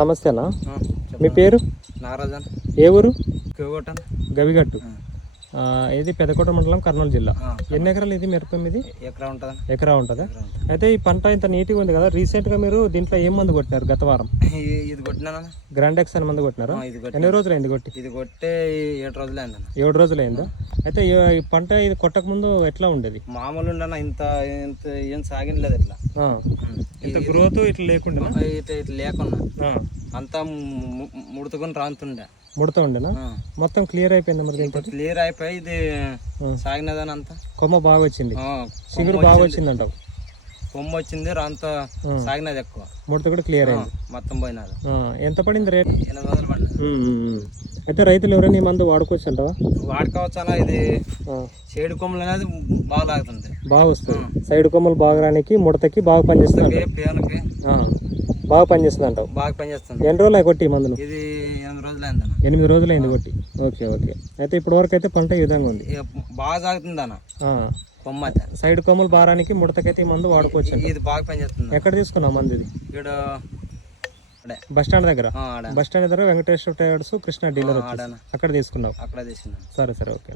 నమస్తే అన్న, మీ పేరు? నారాజన్. ఏ ఊరు? గవిగట్టు. ఇది పెదకోట మండలం, కర్నూలు జిల్లా. ఎన్ని ఎకరాలు ఇది మిరప? ఇది ఎకరా ఉంటుందా? అయితే ఈ పంట ఇంత నీట్గా ఉంది కదా, రీసెంట్ గా మీరు దీంట్లో ఏం మందు కొట్టినారు? గత వారం ఇది కొట్టినా, గ్రాండెక్స్ అని మందు కొట్టినారు. ఎన్ని రోజులు అయింది కొట్టి? ఇది కొట్టే 7 రోజులు అయింది. 7 రోజులు అయిందా? అయితే ఈ పంట ఇది కొట్టక ముందు ఎట్లా ఉండేది? మామూలు ఉండనా, ఇంత ఇంత ఏం సాగినలేదు. ఇట్లా ఇంత గ్రోత్ ఇట్లా లేకుండా ఇట్లా లేకుండా అంతా ముడుతుకొని రాంతుండే. ముడతా ఉండేనా? మొత్తం క్లియర్ అయిపోయింది మరి? క్లియర్ అయిపోయి ఇది సాగినదని అంతా కొమ్మ బాగా వచ్చింది, చిగురు బాగా వచ్చింది అంటావు? కొమ్మ వచ్చింది, అంత సాగినది ఎక్కువ. ముడత కూడా క్లియర్ అయింది, మొత్తం పోయినది. ఎంత పడింది రేట్? 800 పడింది. అయితే రైతులు ఎవరైనా ఈ మందు వాడుకోవచ్చు అంటావా? వాడుకోవచ్చు అన్న. ఇది సైడ్ కొమ్మలు అనేది బాగా లాగుతుంది, బాగా వస్తుంది. సైడ్ కొమ్మలు బాగా రానికి, ముడతకి బాగా పనిచేస్తుంది, పేనుకి బాగా పనిచేస్తుంది అంటావు? బాగా పనిచేస్తుంది. ఎన్ని రోజులు కొట్టి ఈ మందును? ఇది 8 రోజులు అయింది. 8 రోజులు అయింది కొట్టి. Okay okay. అయితే ఇప్పటి వరకు అయితే పంట ఈ విధంగా ఉంది, బాగా సాగుతుంది అన్న. కొమ్మ సైడ్ కొమ్మలు బారానికి, ముడతకైతే ఈ మందు వాడుకోవచ్చు. ఇది బాగా పనిచేస్తుంది. ఎక్కడ తీసుకున్నావు మందు? ఇది ఇక్కడ బస్ స్టాండ్ దగ్గర. బస్ స్టాండ్ దగ్గర వెంకటేశ్వర టైర్స్ కృష్ణ డీలర్, అక్కడ తీసుకున్నావు? అక్కడ తీసుకున్నాను. సరే సరే, ఓకే.